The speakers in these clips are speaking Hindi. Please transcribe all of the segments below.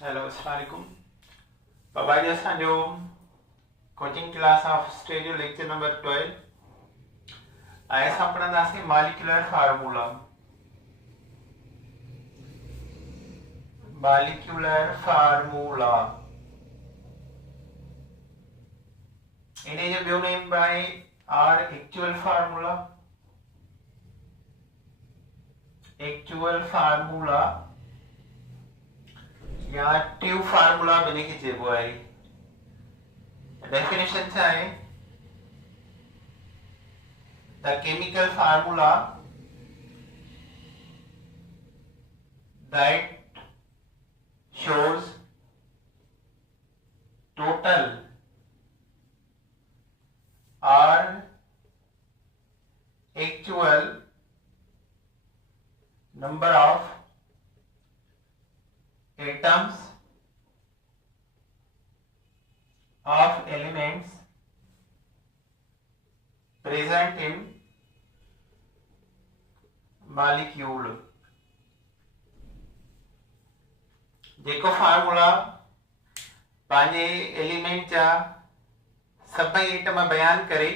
हेलो अस्सलाम वालेकुम। बाबा जी असांजो कोचिंग क्लास ऑफ स्टेडियो लेक्चर नंबर 12 आहे। असां पढ़ंदासीं मालिक्यूलर फार्मूला। मालिक्यूलर फार्मूला इन जो ॿियो नेम आहे or actual formula. Actual formula या ट्यूब फार्मूला ॿिन्ही खे चइबो आहे। डेफिनेशन छा आहे? The chemical formula that shows total or actual number of atoms of elements present in molecule। जेको फार्मूला पंहिंजे एलिमेंट जा सभई एटम बयान करे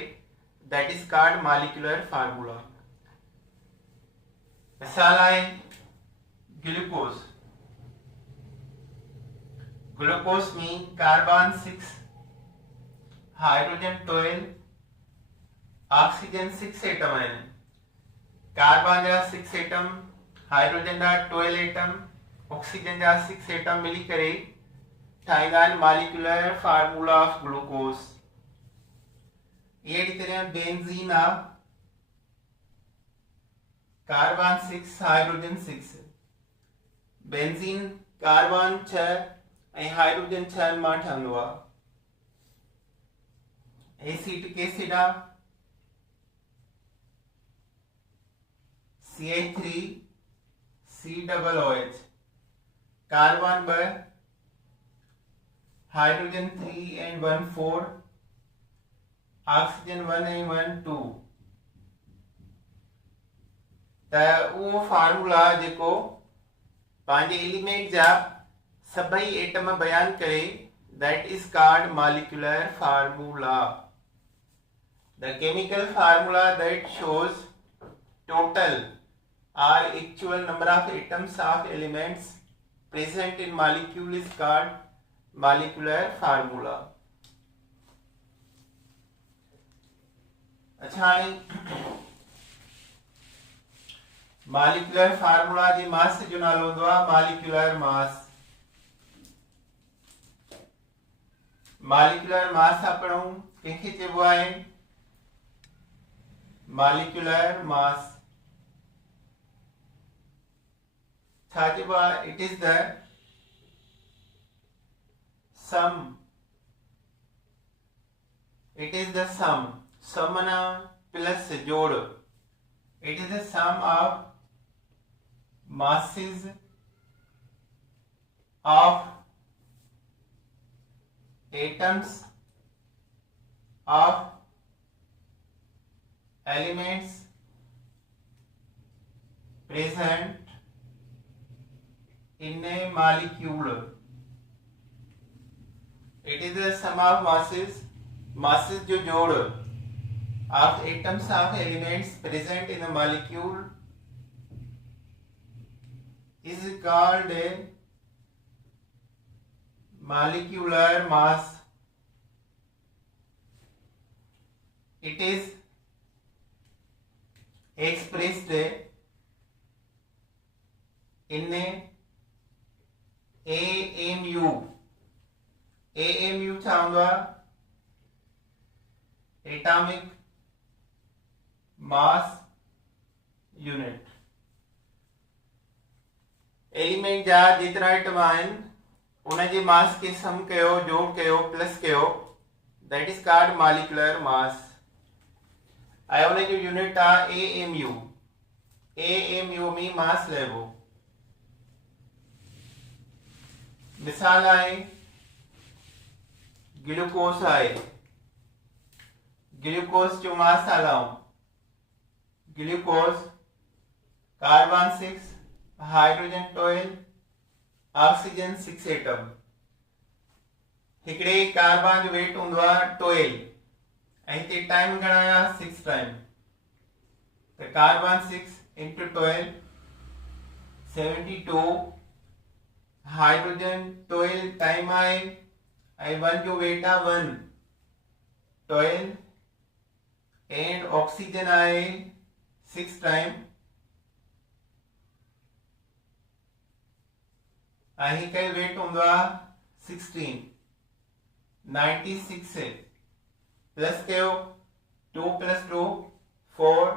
that is called molecular formula. मिसाल आहे ग्लूकोज। ग्लूकोज में कार्बन 6, हाइड्रोजन 12, ऑक्सीजन 6 एटम आहिनि। कार्बन जा 6 एटम, हाइड्रोजन जा 12 एटम, ऑक्सीजन जा 6 एटम मिली करे ठाहींदा आहिनि मॉलिक्यूलर फार्मूला ऑफ ग्लूकोज। ये तरह बेंजीन आ, कार्बन 6, हाइड्रोजन 6। बेंजीन कार्बन 6 ऐं हाइड्रोजन 6 मां ठहंदो आहे। एसिटिक एसिड आ, CH3 COOH, carbon 2, hydrogen 3 and 1 4, oxygen 1 and 1 2। त उहो फार्मूला जेको पंहिंजे एलिमेंट जा सभई एटम बयान करे that is called molecular formula. The chemical formula that shows total or actual number of atoms of elements present in molecule is called molecular formula। अच्छा हाणे मॉलिक्यूलर फार्मूला जी मास जो नालो हूंदो आहे मॉलिक्यूलर मास। मॉलिक्यूलर मास आपणो कंहिंखे चइबो आहे? मॉलिक्यूलर मास छा चइबो आहे? It is the sum, it is the sum, sum माना प्लस जोड़। It is the sum of masses of atoms of elements present in a molecule। it is the sum of masses जो जोड़ of atoms of elements present in a molecule is called a molecular mass। it is expressed in a AMU। AMU छा हूंदो आहे? Atomic mass unit. एलिमेंट जा जेतिरा एटम आहिनि उन जे मास खे सम कयो, जोड़ कयो, प्लस कयो, that is called molecular mass. ऐं उन जो यूनिट आहे AMU। AMU में मास लेबो। मिसाल आहे ग्लूकोज आहे। ग्लूकोज जो मास हलाऊं, glucose carbon 6, hydrogen 12, oxygen 6 atom. हिकिड़े कार्बन जो वेट हूंदो आहे 12 ऐं हिते टाइम घणा आहे 6 टाइम। त कार्बन 6 into 12 72, हाइड्रोजन 12 टाइम आहे ऐं 1 जो वेट आहे 1 12 एंड ऑक्सीजन आहे 6 टाइम ऐं हिकु वेट हूंदो आहे 16 96 है प्लस कयो 2 + 2 4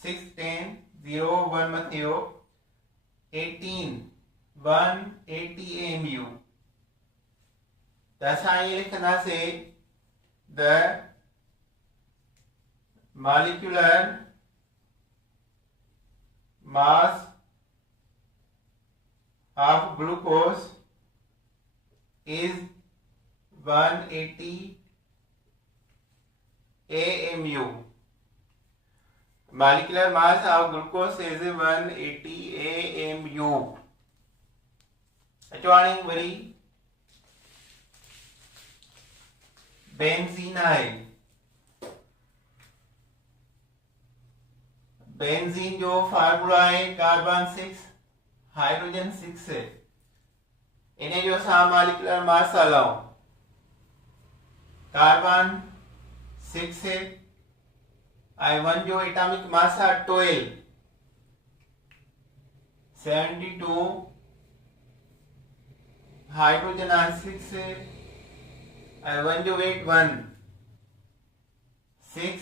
6 10 0 1 में थियो 18 180 AMU। असां ये लिखंदासीं the molecular mass of glucose is 180 AMU. Molecular mass of glucose is 180 AMU. अचवाणी वरी बेंजीन है। बेंजीन जो फार्मूला है कार्बन 6 हाइड्रोजन 6 है। इन्हें जो सा मॉलिक्यूलर मास हलाओ कार्बन 6 है आई 1 जो एटॉमिक मास है 12 72 हाइड्रोजन 6 है आई 1 जो wait 1 6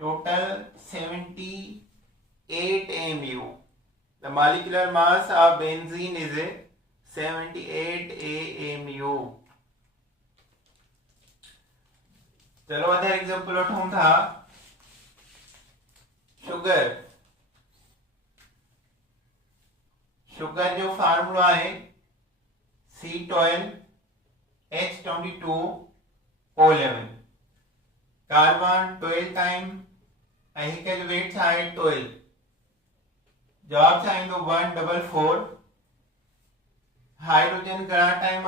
total 78 AMU. The molecular mass of benzene is 78 AMU. चलो अदर एग्जांपल उठाऊं था शुगर। शुगर जो फार्मूला है C12H22O11 कार्बन 12 टाइम जो वेट है 12 जवाब चाहिए 144 हाइड्रोजन घना टाइम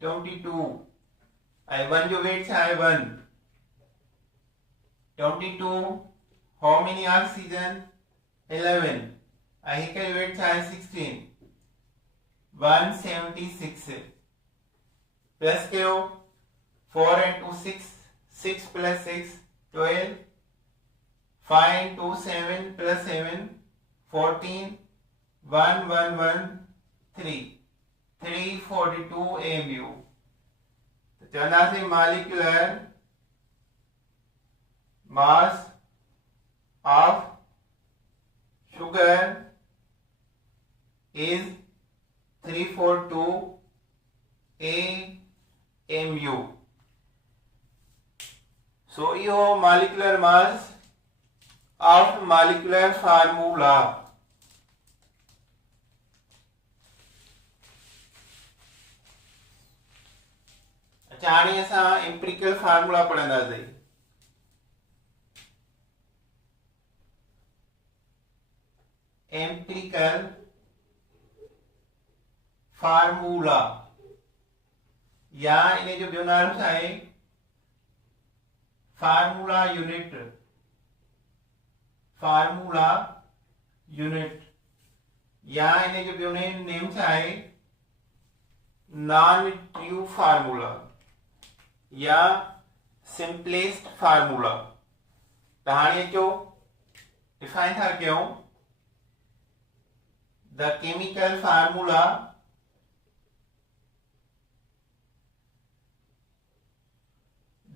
22 आई 1 जो वेट है 1 22 हाउ मेनी ऑक्सीजन 11 आई जो वेट है 16 176 प्लस कयो 4 into 6 6 plus 6 12 5 into 7 plus 7 14 1 1 1 3 342 AMU। तो चलना से molecular mass of sugar is 342 AMU। So yo molecular mass of molecular formula। अच्छा हाणे असां एम्पिरिकल फार्मूला पढ़ंदासीं। एम्पिरिकल फार्मूला या इन्हें जो ॿियो नालो छा आहे फार्मूला यूनिट। फार्मूला यूनिट या इन्हें जो ॿियो नेम छा आहे नॉन ट्रू फार्मूला या सिंपलेस्ट फार्मूला। त हाणे अचो डिफाइन था कयूं the chemical formula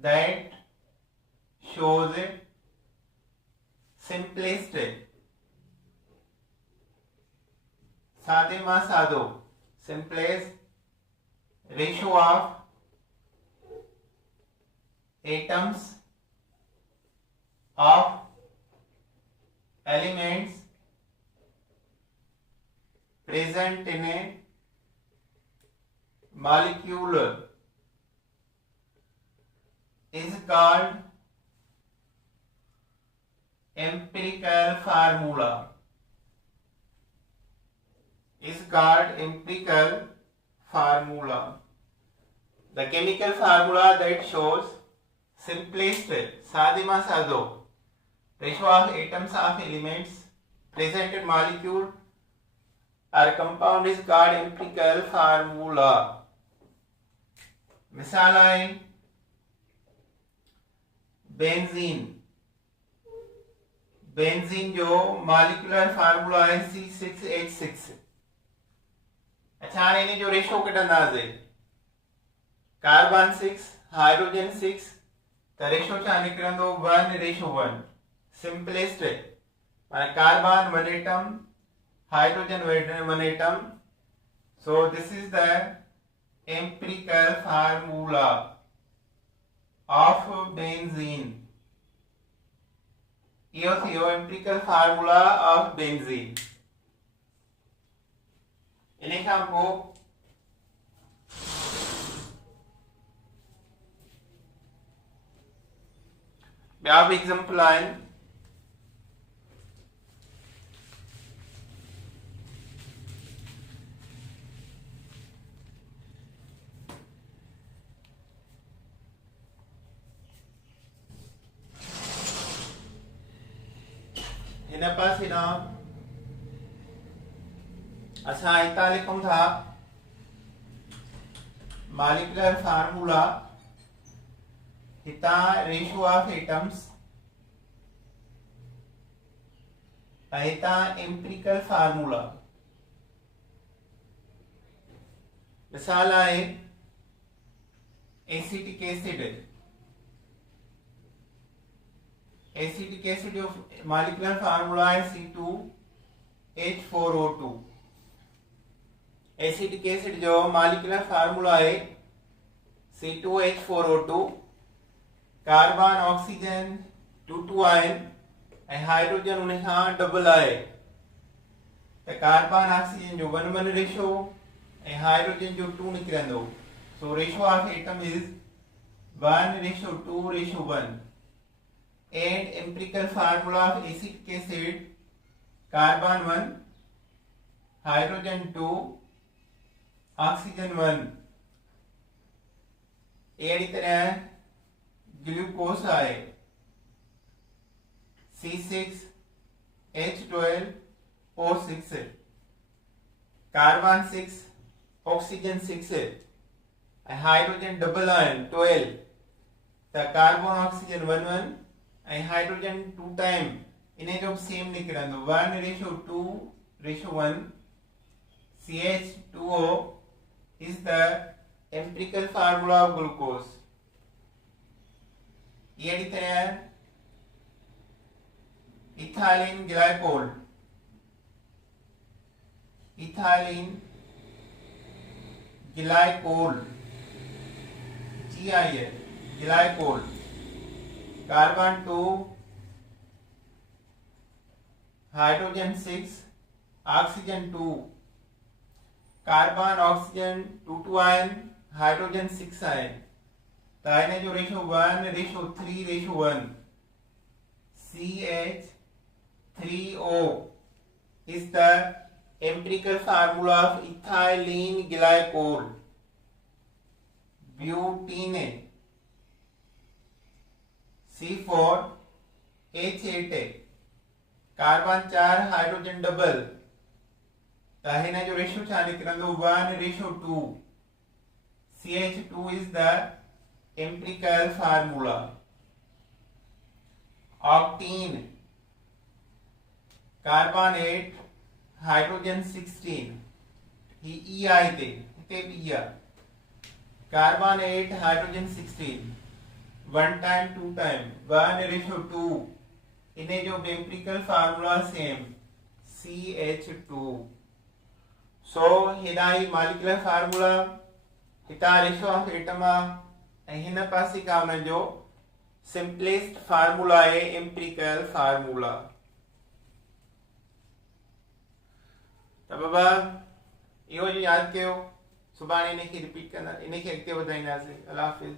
that shows simplest सादे मा सादो simplest ratio of atoms of elements present in a molecule is called empirical formula। is called empirical formula. The chemical formula that shows simplest સાદીમાં સાદો ratio of atoms of elements present in molecule or compound is called empirical formula. मिसाल है बेंजीन. बेंजीन जो मॉलिक्यूलर फार्मूला है C6H6. अच्छा इन्हें जो रेशो कटंदाजे कार्बन 6 हाइड्रोजन 6 तो रेशो छा निकरंदो 1:1. सिंपलेस्ट है माने carbon 1 atom hydrogen 1 atom. So this is the empirical formula of benzene. यो थियो empirical formula of benzene. इन्हें खां पोइ ॿिया बि एग्जाम्पल आहिनि. हिन पासे ना असां हितां लिखूं था मॉलिक्यूलर फार्मूला. हितां रेशियो ऑफ एटम्स ऐं हितां एम्पिरिकल फार्मूला. मिसाल आहे एसिटिक एसिड. एसिटिक एसिड जो मॉलिक्यूलर फार्मूला है C2H4O2. एसिटिक एसिड जो मॉलिक्यूलर फार्मूला है C2H4O2. कार्बन ऑक्सीजन 2 आयन ऐं हाइड्रोजन उन खां डबल आहे त कार्बन ऑक्सीजन जो 1:1 रेशो ऐं हाइड्रोजन जो 2 निकिरंदो. So ratio of atom is 1:2:1. and empirical formula of acetic acid carbon 1 hydrogen 2 oxygen 1. अहिड़ी तरह ग्लूकोस आहे C6H12O6 कार्बन 6 ऑक्सीजन 6 ऐं हाइड्रोजन डबल आयन 12 त carbon oxygen 1:1 and hydrogen 2 time इन्हें जो same निकरंदो 1:2:1. CH2O is the empirical formula of glucose. ये तरह ethylene glycol. Ethylene glycol GI glycol. Carbon 2 hydrogen 6 oxygen 2. Carbon oxygen 2 ion hydrogen 6 ion तो इन्हें जो ratio 1:3:1. CH3O is the empirical formula of ethylene glycol. butene C4H8 carbon 4 hydrogen double तो हिन जो रेशियो छा निकरंदो 1:2. CH2 is the empirical formula. octene carbon 8 hydrogen 16 he E आई थे हिते भी E carbon 8 hydrogen 16 1 time 2 time 1:2. इन्हें जो एम्पिरिकल फार्मूला सेम CH2. सो हिदाई मॉलिक्यूलर फार्मूला हिता रेशो ऑफ एटम ऐं हिन पासे का उन जो सिंपलेस्ट फार्मूला है एम्पिरिकल फार्मूला. त बाबा इहो यादि कयो. सुभाणे इनखे रिपीट कंदा, इनखे अॻिते वधाईंदासीं. अल्लाह हाफ़िज़.